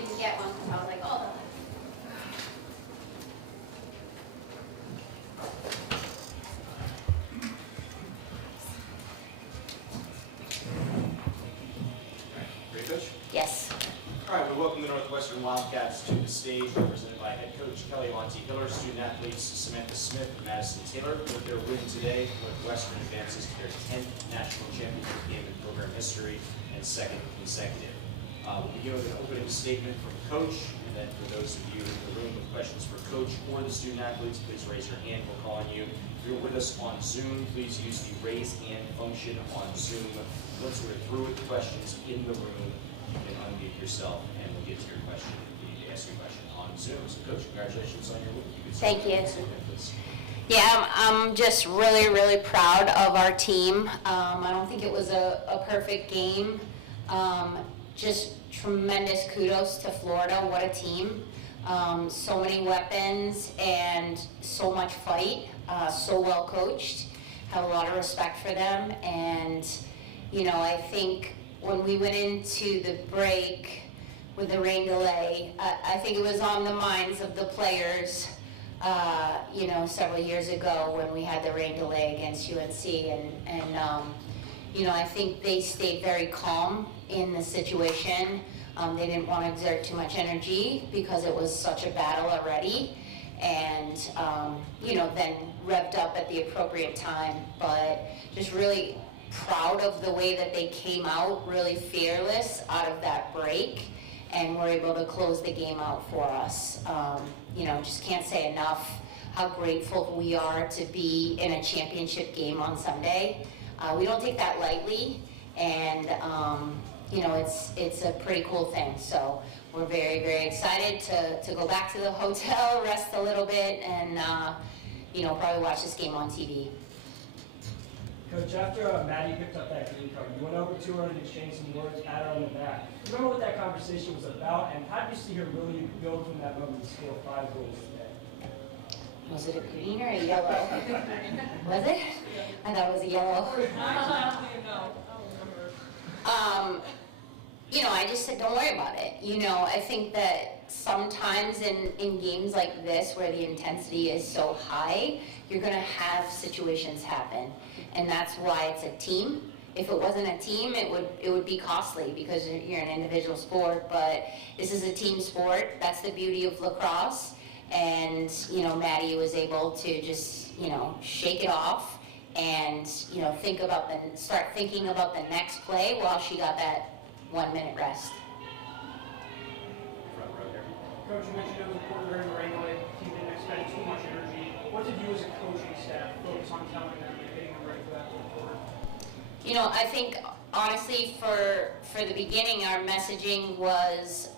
didn't get one. I was like, oh. Ready, Coach? Yes. All right, we welcome the Northwestern Wildcats to the stage, represented by head coach Kelly Amonte, student athletes Samantha Smith and Madison Taylor. With their win today, Northwestern advances to their 10th national championship game in program history and second consecutive. We'll begin with an opening statement from Coach, and then for those of you in the room with questions for Coach or the student athletes, please raise your hand. We'll call on you. If you're with us on Zoom, please use the raise hand function on Zoom. Once we're through with the questions in the room, you can unmute yourself and we'll get to your question if you need to ask your question on Zoom. So, Coach, congratulations on your win. Thank you. Yeah, I'm just really, really proud of our team. I don't think it was a perfect game. Just tremendous kudos to Florida. What a team. So many weapons and so much fight. So well coached. Have a lot of respect for them. And, you know, I think when we went into the break with the rain delay, I think it was on the minds of the players, you know, several years ago when we had the rain delay against UNC. And you know, I think they stayed very calm in the situation. They didn't want to exert too much energy because it was such a battle already. And, you know, then revved up at the appropriate time. But just really proud of the way that they came out, really fearless out of that break, and were able to close the game out for us. You know, just can't say enough how grateful we are to be in a championship game on Sunday. We don't take that lightly, and you know, it's a pretty cool thing. So we're very, very excited to go back to the hotel, rest a little bit, and you know, probably watch this game on TV. Coach, after Maddie picked up that green card, you went over to her and exchanged some words at her on the back. Remember what that conversation was about, and how did you see her really build from that moment to score 5 goals today? Was it a green or a yellow? Was it? I thought it was a yellow. You know, I just said, don't worry about it. You know, I think that sometimes in games like this where the intensity is so high, you're going to have situations happen. And that's why it's a team. If it wasn't a team, it would be costly because you're an individual sport. But this is a team sport. That's the beauty of lacrosse. And, you know, Maddie was able to just, you know, shake it off and, you know, start thinking about the next play while she got that 1 minute rest. Front row here. Coach, you mentioned it was important during the rain delay. The team didn't expend too much energy. What did you as a coaching staff focus on telling them and getting them ready for that fourth quarter? You know, I think honestly for the beginning, our messaging was,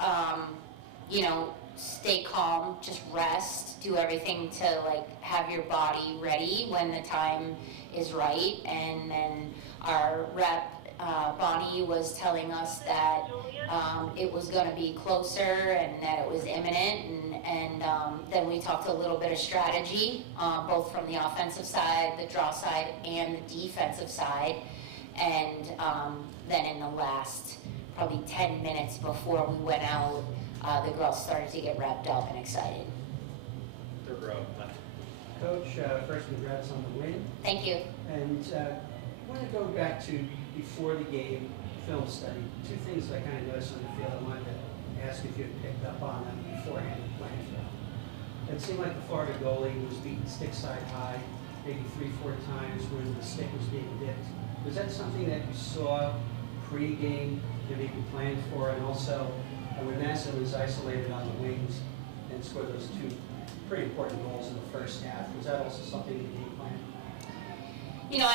you know, stay calm, just rest, do everything to like have your body ready when the time is right. And then our rep, Bonnie, was telling us that it was going to be closer and that it was imminent. And then we talked a little bit of strategy, both from the offensive side, the draw side, and the defensive side. And then in the last probably 10 minutes before we went out, the girls started to get wrapped up and excited. Third row, left. Coach, first congrats on the win. Thank you. And I want to go back to before the game film study. 2 things I kind of noticed on the field. I wanted to ask if you had picked up on them beforehand and planned for them. It seemed like the Florida goalie was beaten stick side high, maybe 3-4 times when the stick was being dipped. Was that something that you saw pre-game and maybe planned for? And also, when Madison was isolated on the wings and scored those 2 pretty important goals in the first half, was that also something that you planned? You know,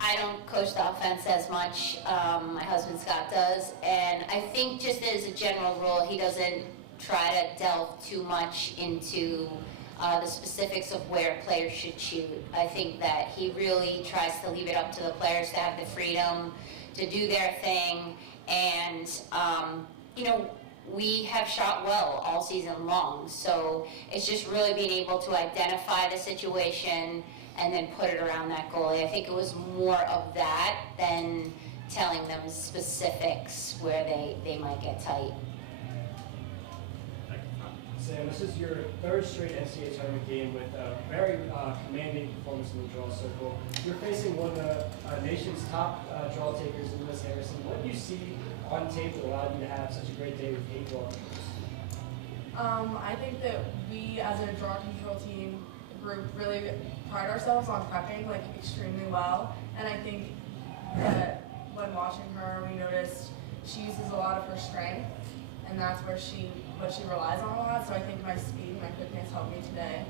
I don't coach the offense as much. My husband Scott does, and I think just as a general rule, he doesn't try to delve too much into the specifics of where players should shoot. I think that he really tries to leave it up to the players to have the freedom to do their thing. And, you know, we have shot well all season long. So it's just really being able to identify the situation and then put it around that goalie. I think it was more of that than telling them specifics where they might get tight. Sam, this is your third straight NCAA tournament game with a very commanding performance in the draw circle. You're facing one of the nation's top draw takers in Miss Harrison. What do you see on tape that allowed you to have such a great day with 8 draw controls? I think that we, as a draw control team group, really pride ourselves on prepping like extremely well. And I think that when watching her, we noticed she uses a lot of her strength, and that's what she relies on a lot. So I think my speed, my quickness helped me today.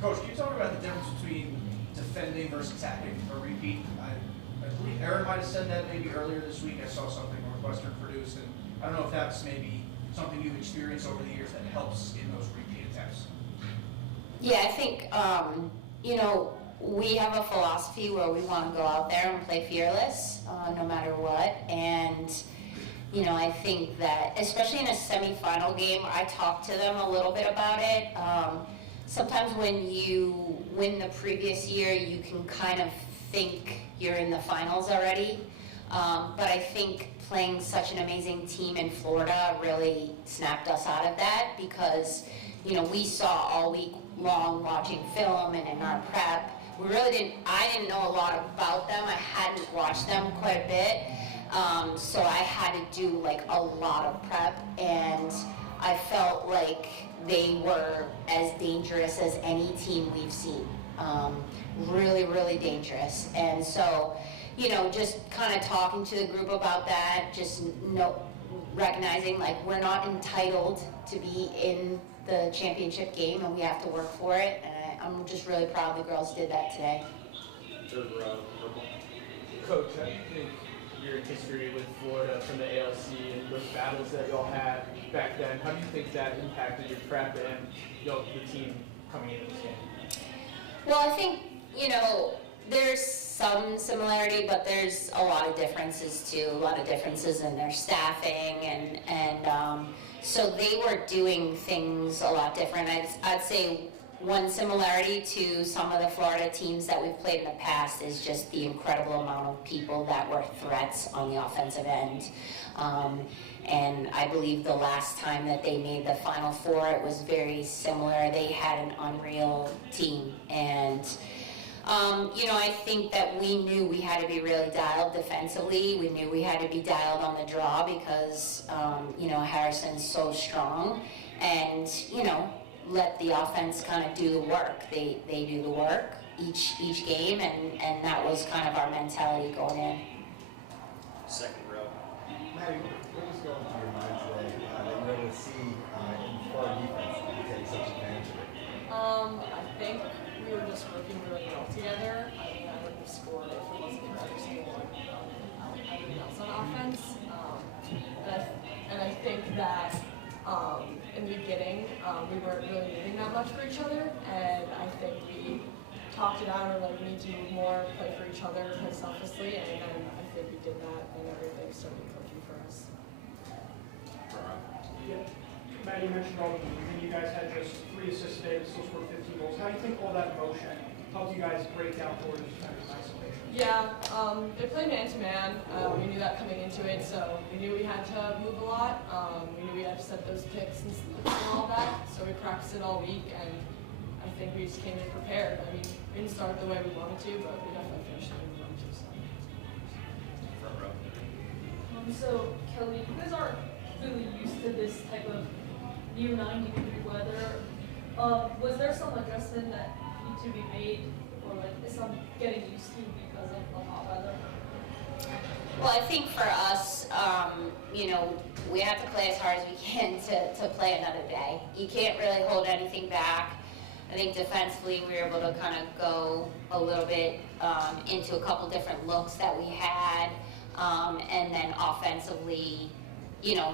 Coach, can you tell me about the difference between defending versus attacking or repeat? I believe Aaron might have said that maybe earlier this week. I saw something Northwestern produced, and I don't know if that's maybe something you've experienced over the years that helps in those repeat attempts. Yeah, I think, we have a philosophy where we want to go out there and play fearless, no matter what. And, I think that, especially in a semifinal game, I talked to them a little bit about it. Sometimes when you win the previous year, you can kind of think you're in the finals already. But I think playing such an amazing team in Florida really snapped us out of that because, we saw all week long watching film and in our prep. I didn't know a lot about them. I hadn't watched them quite a bit. So I had to do like a lot of prep, and I felt like they were as dangerous as any team we've seen. Really, really dangerous. And so, just kind of talking to the group about that, just recognizing like we're not entitled to be in the championship game, and we have to work for it. And I'm just really proud the girls did that today. Third row, purple. Coach, how do you think your history with Florida from the ALC and those battles that y'all had back then, how do you think that impacted your prep and the team coming into this game? Well, I think, there's some similarity, but there's a lot of differences too, a lot of differences in their staffing, and so they were doing things a lot different. I'd say one similarity to some of the Florida teams that we've played in the past is just the incredible amount of people that were threats on the offensive end. And I believe the last time that they made the Final Four, it was very similar. They had an unreal team. And, I think that we knew we had to be really dialed defensively. We knew we had to be dialed on the draw because, Harrison's so strong. And, let the offense kind of do the work. They do the work each game, and that was kind of our mentality going in. Second row. Maddie, what was going through your mind today that you were able to see in Florida defense that you take such advantage of it? I think we were just working really well together. I mean, I wouldn't have scored if it wasn't for every single one everyone else on offense. And I think that in the beginning, we weren't really moving that much for each other, and I think we talked it out, or like we need to move more, play for each other kind of selflessly, and then I think we did that, and everything started clicking for us. Yeah. Matt, you mentioned all the moves, and you guys had just 3 assists today, but still scored 15 goals. How do you think all that motion helped you guys break down Florida's defense in isolation? Yeah, they play man-to-man. We knew that coming into it, so we knew we had to move a lot. We knew we had to set those picks and all that, so we practiced it all week, and I think we just came in prepared. I mean, we didn't start the way we wanted to, but we definitely finished the way we wanted to. Front row. So, Kelly, you guys aren't really used to this type of near 90-degree weather. Was there some adjustment that need to be made, or like is some getting used to because of the hot weather? Well, I think for us, we have to play as hard as we can to play another day. You can't really hold anything back. I think defensively we were able to kind of go a little bit into a couple different looks that we had, and then offensively,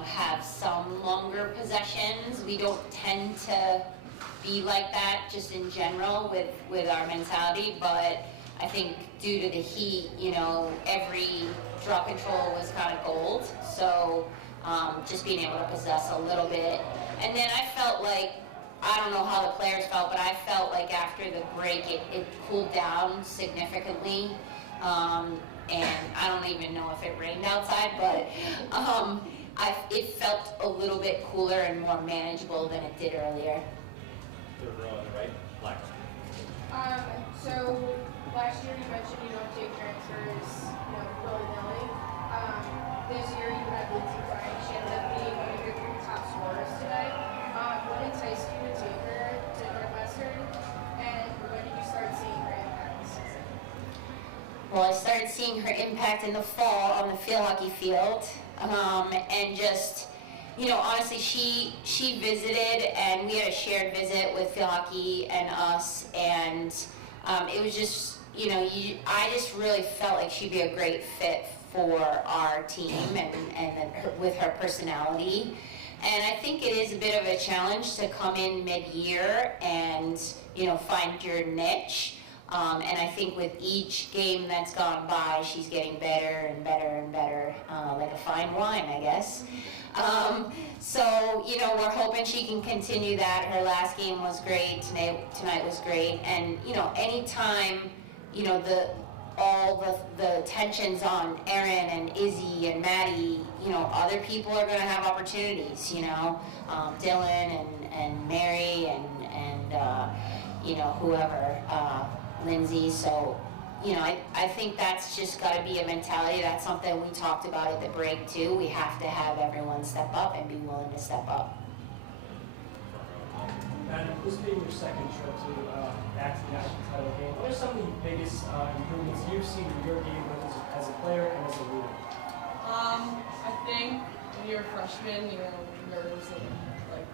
have some longer possessions. We don't tend to be like that just in general with our mentality, but I think due to the heat, every draw control was kind of gold. So just being able to possess a little bit. And then I felt like, I don't know how the players felt, but I felt like after the break it cooled down significantly. And I don't even know if it rained outside, but it felt a little bit cooler and more manageable than it did earlier. Third row on the right, black. So last year you mentioned you don't take transfers, willy-nilly. This year you had Lindsay Frank. She ended up being one of your 3 top scorers today. What enticed you to take her to Northwestern, and when did you start seeing her impact this season? Well, I started seeing her impact in the fall on the field hockey field, and just, honestly, she visited, and we had a shared visit with field hockey and us, and it was just, I just really felt like she'd be a great fit for our team and with her personality. And I think it is a bit of a challenge to come in mid-year and, find your niche. And I think with each game that's gone by, she's getting better and better and better, like a fine wine, I guess. So, we're hoping she can continue that. Her last game was great, tonight was great. And, anytime, all the tensions on Erin and Izzy and Maddie, other people are going to have opportunities, Dylan and Mary and whoever, Lindsay. So, I think that's just got to be a mentality. That's something we talked about at the break too. We have to have everyone step up and be willing to step up. And this being your second trip to back to the national title game, what are some of the biggest improvements you've seen in your game both as a player and as a leader? I think when you're a freshman, nerves and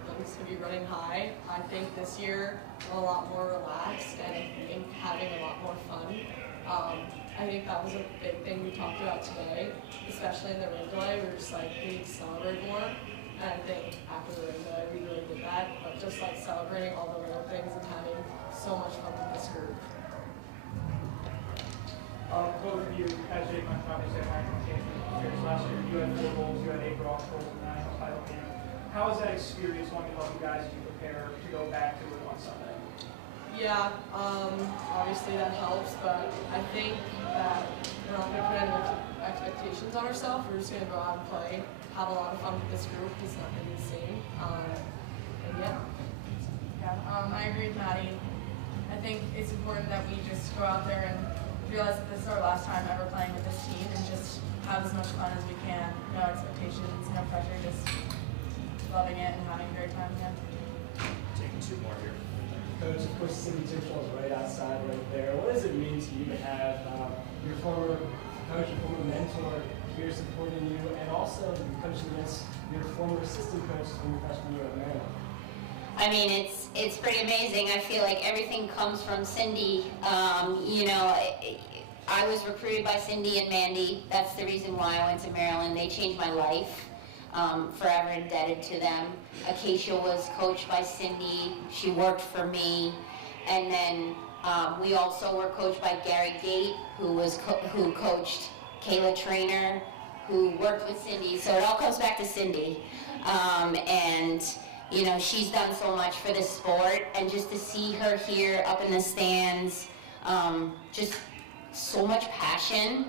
things can be running high. I think this year I'm a lot more relaxed and I think having a lot more fun. I think that was a big thing we talked about today, especially in the ring delay. We were just we need to celebrate more. And I think after the ring delay, we really did that. But just celebrating all the little things and having so much fun with this group. Both of you, as Jake might probably say, last year you had 4 goals, you had 8 bronze goals in the national title game. How was that experience going to help you guys as you prepare to go back to it on Sunday? Yeah, obviously that helps, but I think that we're not going to put any expectations on ourselves. We're just going to go out and play, have a lot of fun with this group. It's not going to be the same. And yeah. I agree with Maddie. I think it's important that we just go out there and realize that this is our last time ever playing with this team and just have as much fun as we can. No expectations, no pressure, just loving it and having a great time again. Taking 2 more here. Coach, of course, City Churchill is right outside right there. What does it mean to you to have your former coach, your former mentor here supporting you, and also coaching against your former assistant coach from your freshman year at Maryland? I mean, it's pretty amazing. I feel like everything comes from Cindy. I was recruited by Cindy and Mandy. That's the reason why I went to Maryland. They changed my life. Forever indebted to them. Acacia was coached by Cindy. She worked for me. And then we also were coached by Gary Gate, who coached Kayla Trainer, who worked with Cindy. So it all comes back to Cindy. And she's done so much for this sport, and just to see her here up in the stands, just so much passion.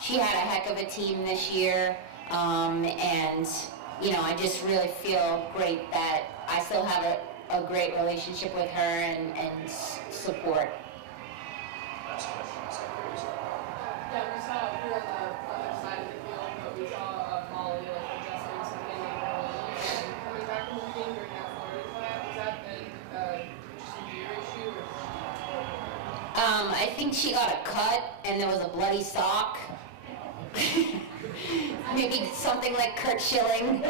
She had a heck of a team this year, and I just really feel great that I still have a great relationship with her and support. Last question. Yeah, we saw we were on the other side of the field, but we saw Molly adjusting something early and coming back from the game during that Florida class. Was that just a gear issue? I think she got a cut and there was a bloody sock. Maybe something like Kurt Schilling.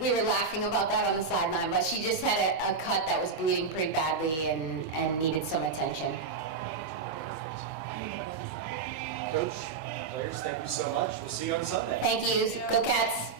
We were laughing about that on the sideline, but she just had a cut that was bleeding pretty badly and needed some attention. Coach, players, thank you so much. We'll see you on Sunday. Thank you. Go Cats.